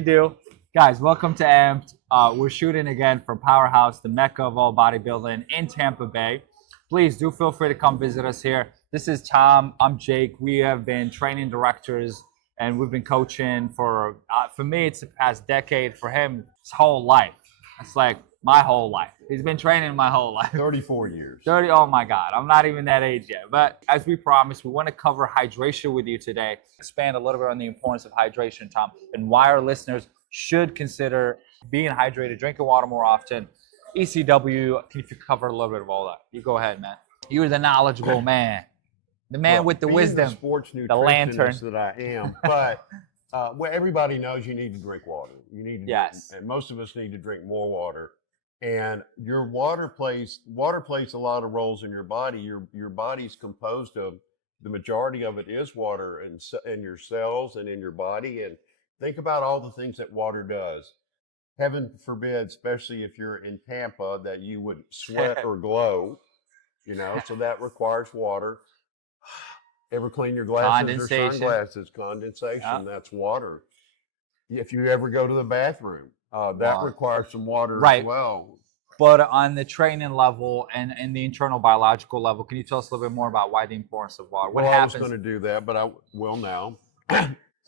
we do. Guys, welcome to AMPT. We're shooting again from Powerhouse, the mecca of all bodybuilding in Tampa Bay. Please do feel free to come visit us here. This is Tom. I'm Jake. We have been training directors and we've been coaching for me, it's the past decade. For him, his whole life. It's like my whole life. He's been training my whole life. 34 years. 30, oh my God. I'm not even that age yet. But as we promised, we want to cover hydration with you today. Expand a little bit on the importance of hydration, Tom, and why our listeners should consider being hydrated, drinking water more often. ECW, can you cover a little bit of all that? You go ahead, man. You're the knowledgeable man. The man with the wisdom, the sports the lantern that I am, but well, everybody knows you need to drink water. You need to, yes, and most of us need to drink more water. And your water plays a lot of roles in your body. Your body's composed of, the majority of it is water, and in your cells and in your body. And think about all the things that water does. Heaven forbid, especially if you're in Tampa, that you would sweat or glow. You know, so that requires water. Ever clean your glasses or sunglasses? Condensation, yep. That's water. If you ever go to the bathroom, that requires some water as well. But on the training level and the internal biological level, can you tell us a little bit more about why the importance of water? What happens? I was going to do that, but I will now.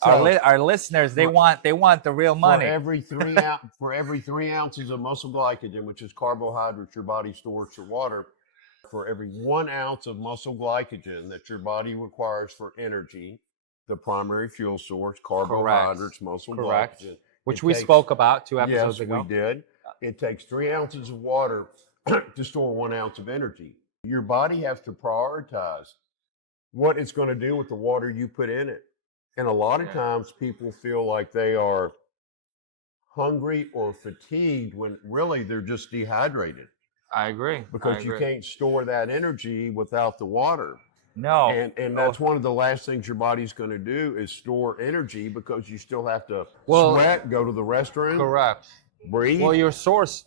Our listeners, they want the real money. For every 3 ounces of muscle glycogen, which is carbohydrates your body stores for water, for every 1 ounce of muscle glycogen that your body requires for energy, the primary fuel source, carbohydrates, muscle glycogen. Which we spoke about 2 episodes ago. Yes, we did. It takes 3 ounces of water to store 1 ounce of energy. Your body has to prioritize what it's going to do with the water you put in it. And a lot of times people feel like they are hungry or fatigued when really they're just dehydrated. I agree. Because you can't store that energy without the water. No. And that's one of the last things your body's going to do is store energy, because you still have to sweat, go to the restroom. Correct. Breathe. Well, the source,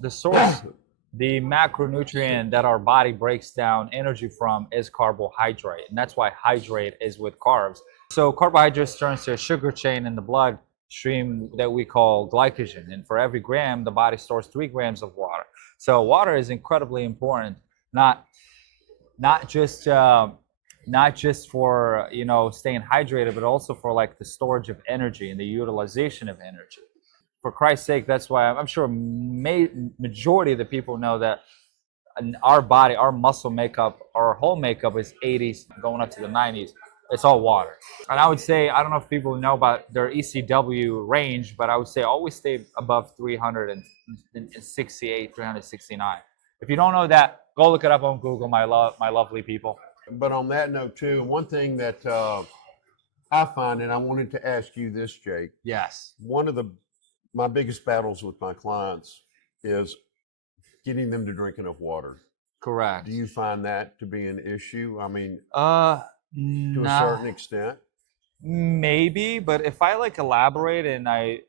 the macronutrient that our body breaks down energy from is carbohydrate. And that's why hydrate is with carbs. So carbohydrates turns to a sugar chain in the blood stream that we call glycogen. And for every gram, the body stores 3 grams of water. So water is incredibly important, not just for staying hydrated, but also for like the storage of energy and the utilization of energy. For Christ's sake, that's why I'm sure majority of the people know that our body, our muscle makeup, our whole makeup is 80s going up to the 90s. It's all water. And I would say, I don't know if people know about their ECW range, but I would say always stay above 368, 369. If you don't know that, go look it up on Google, my lovely people. But on that note too, one thing that I find, and I wanted to ask you this, Jake. Yes. One of my biggest battles with my clients is getting them to drink enough water. Correct. Do you find that to be an issue? I mean, to a certain extent, maybe, but if I elaborate and I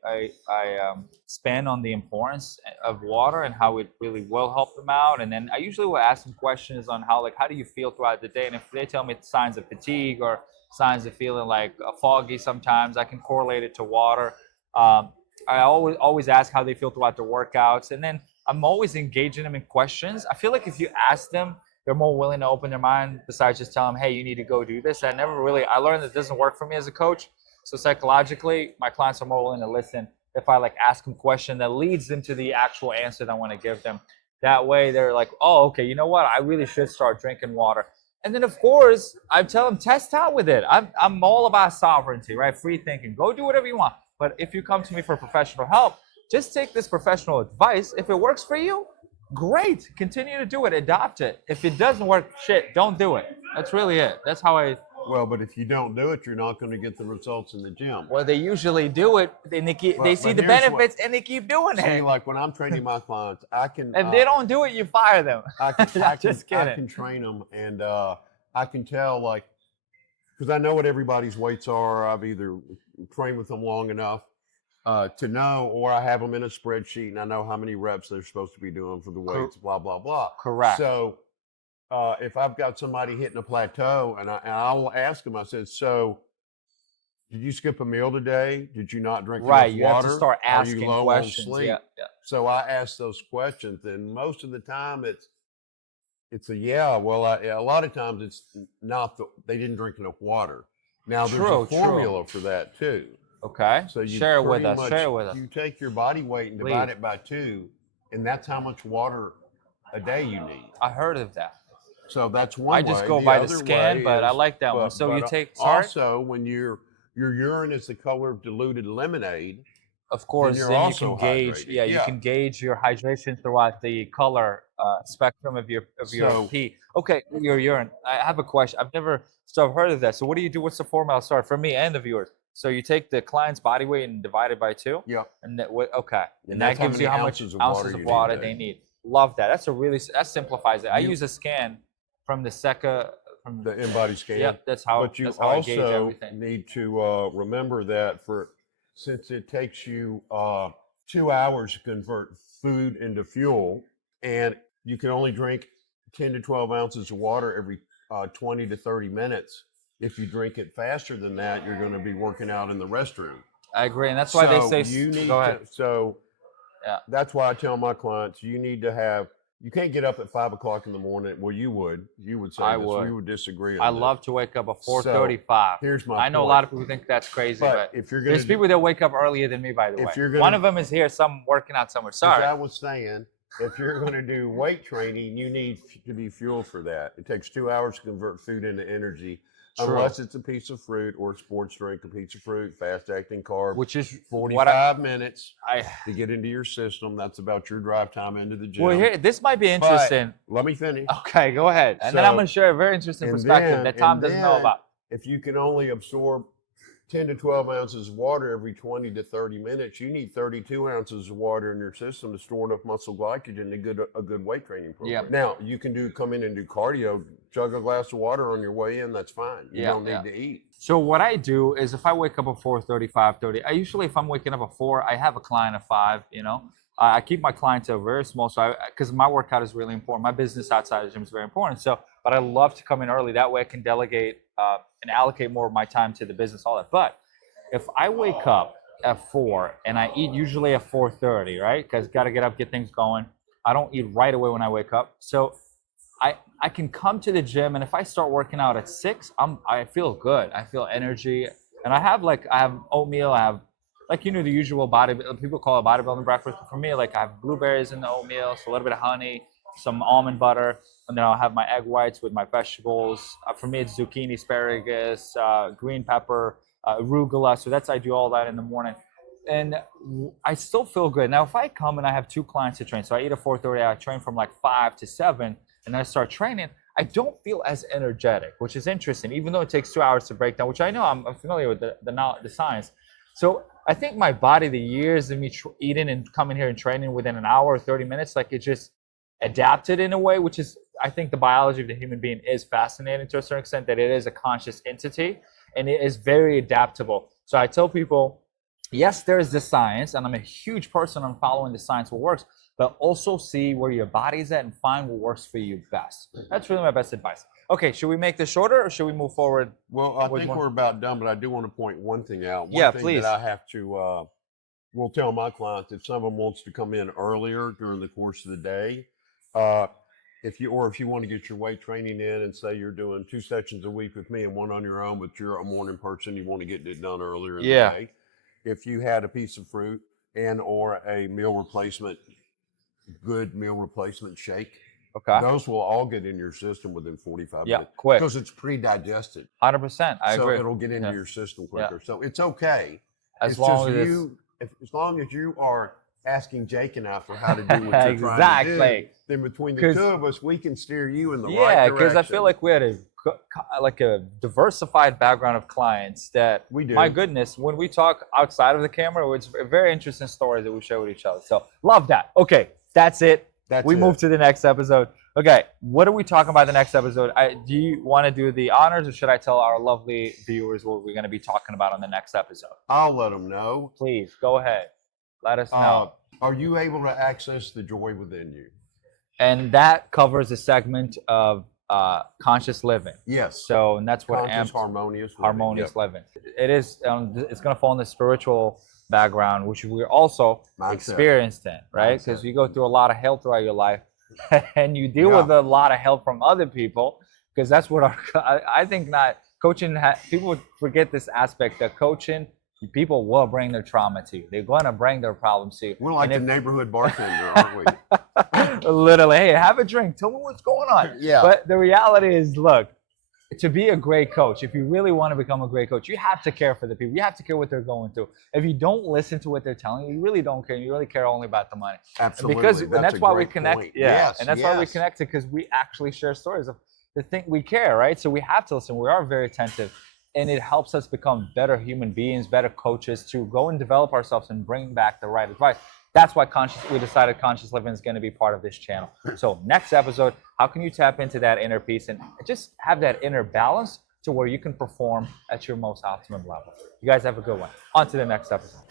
expand on the importance of water and how it really will help them out, and then I usually will ask them questions on how do you feel throughout the day, and if they tell me signs of fatigue or signs of feeling foggy sometimes, I can correlate it to water. I always ask how they feel throughout their workouts, and then I'm always engaging them in questions. I feel like if you ask them, they're more willing to open their mind besides just telling them, hey, you need to go do this. I learned that it doesn't work for me as a coach. So psychologically, my clients are more willing to listen if I ask them a question that leads them to the actual answer that I want to give them. That way they're like, oh, okay, you know what? I really should start drinking water. And then of course, I tell them, test out with it. I'm all about sovereignty, right? Free thinking. Go do whatever you want. But if you come to me for professional help, just take this professional advice. If it works for you, great. Continue to do it. Adopt it. If it doesn't work, don't do it. That's really it. That's how I... Well, but if you don't do it, you're not going to get the results in the gym. Well, they usually do it. They see the benefits and they keep doing it. See, like when I'm training my clients, I can... If they don't do it, you fire them. Just kidding. I can train them, and I can tell, because I know what everybody's weights are. I've either trained with them long enough to know, or I have them in a spreadsheet and I know how many reps they're supposed to be doing for the weights, blah, blah, blah. Correct. So if I've got somebody hitting a plateau, and I'll ask them, I said, so Did you skip a meal today? Did you not drink Right. enough You have to water? start Are you asking low on questions. sleep? Yeah. Yeah. So I ask those questions, and most of the time it's a yeah. Well, a lot of times it's not they didn't drink enough water. Now there's a True. True. formula for that too. Okay. So you Share it with pretty us. Share much it with us, you take your body weight and divide please. it by 2, and that's how much water a day you need. I heard of that. So that's I one just way. go The by the other scan, way but I is, like that one. So you take. Sorry. also when your urine is the color of diluted lemonade, Of then course, you're then you also can gauge. hydrated. Yeah, you Yeah. can gauge your hydration throughout the color spectrum of your So pee. Okay, your urine. I have a question. I've heard of that. So what do you do? What's the formula? Sorry, for me and of yours. So you take the client's body weight and divide it by 2, yeah, and that what? Okay, and that that's how gives you many how much ounces of ounces water of you water need a they day. need. Love that. That simplifies it. I You use a scan from the SECA from. the in-body scan. Yep, But you that's how I gauge also everything. need to remember that since it takes you 2 hours to convert food into fuel, and you can only drink 10 to 12 ounces of water every 20 to 30 minutes. If you drink it faster than that, you're going to be working out in the restroom. I agree, and that's why they say. You need Go ahead. Yeah. that's why I tell my clients you need to have. You can't get up at 5 o'clock in the morning. Well, you would say I this. would. We would disagree I on this. love to wake up at 4:35. Here's my I know a point. lot of people think that's crazy, but if you're there's people that wake up earlier than me, by the way. One of them is here, some working out somewhere. Sorry. As I was saying, if you're going to do weight training, you need to be fueled for that. It takes 2 hours to convert food into energy, unless it's a piece of fruit or a sports drink, a piece of fruit, fast-acting carb. Which is 45 minutes to get into your system. That's about your drive time into the gym. Well, here, this might be interesting. But let me finish. Okay, go ahead. And then I'm going to share a very interesting perspective that Tom doesn't know about. If you can only absorb 10 to 12 ounces of water every 20 to 30 minutes, you need 32 ounces of water in your system to store enough muscle glycogen to a good weight training program. Yep. Now, you can come in and do cardio, chug a glass of water on your way in, that's fine. You don't need to eat. So what I do is if I wake up at 4:30, 5:30, I usually, if I'm waking up at 4, I have a client at 5, you know. I keep my clientele very small, so because my workout is really important. My business outside of the gym is very important. So, but I love to come in early. That way I can delegate and allocate more of my time to the business, all that. But if I wake up at 4 and I eat usually at 4:30, right? Because got to get up, get things going. I don't eat right away when I wake up. So I can come to the gym, and if I start working out at 6, I feel good. I feel energy, and I have oatmeal. I have the usual people call it bodybuilding breakfast. But for me, I have blueberries in the oatmeal, so a little bit of honey, some almond butter, and then I'll have my egg whites with my vegetables. For me, it's zucchini, asparagus, green pepper, arugula. So I do all that in the morning. And I still feel good. Now, if I come and I have 2 clients to train, so I eat at 4:30, I train from 5 to 7, and then I start training, I don't feel as energetic, which is interesting, even though it takes 2 hours to break down, which I know I'm familiar with the science. So I think my body, the years of me eating and coming here and training within an hour or 30 minutes, it just adapted in a way, which is, I think the biology of the human being is fascinating to a certain extent, that it is a conscious entity and it is very adaptable. So I tell people, yes, there is the science, and I'm a huge person on following the science, what works, but also see where your body's at and find what works for you best. That's really my best advice. Okay, should we make this shorter or should we move forward? Well, I think we're about done, but I do want to point one thing out. Yeah, One thing please. that I have to, will tell my clients, if someone wants to come in earlier during the course of the day, if you want to get your weight training in and say you're doing 2 sessions a week with me and 1 on your own, but you're a morning person, you want to get it done earlier in the day. If you had a piece of fruit and or a good meal replacement shake, those will all get in your system within 45 minutes. Quick. Because it's pre-digested. 100%. I agree. So it'll get into your system quicker. So it's okay. As long as you are asking Jake and I for how to do what you're trying to do, then between the 2 of us, we can steer you in the right direction. Yeah, because I feel like we had a diversified background of clients that, we do. My goodness, when we talk outside of the camera, it's a very interesting stories that we share with each other. So love that. Okay, that's it. We move to the next episode. Okay, what are we talking about the next episode? Do you want to do the honors, or should I tell our lovely viewers what we're going to be talking about on the next episode? I'll let them know. Please, go ahead. Let us know. Are you able to access the joy within you? And that covers a segment of conscious living. Yes. So, and that's what Conscious, AMPT, harmonious living. harmonious Yep. living. It is. It's going to fall in the spiritual background, which we're also Mindset. experienced in, right? Because Mindset. you go through a lot of hell throughout your life, and you deal Yeah. with a lot of help from other people. Because that's what I think. Not coaching. People forget this aspect that coaching. People will bring their trauma to you. They're going to bring their problems to you. We're like the neighborhood bartender, aren't we? Literally, hey, have a drink. Tell me what's going on. Yeah. But the reality is, look, to be a great coach, if you really want to become a great coach, you have to care for the people. You have to care what they're going through. If you don't listen to what they're telling you, you really don't care. You really care only about the money. Absolutely. Because and that's why we great connect. point. Yeah, Yes, and that's why we yes. connected, because we actually share stories of the thing we care, right? So we have to listen. We are very attentive. And it helps us become better human beings, better coaches, to go and develop ourselves and bring back the right advice. That's why we decided conscious living is going to be part of this channel. So next episode, how can you tap into that inner peace and just have that inner balance to where you can perform at your most optimum level? You guys have a good one. On to the next episode.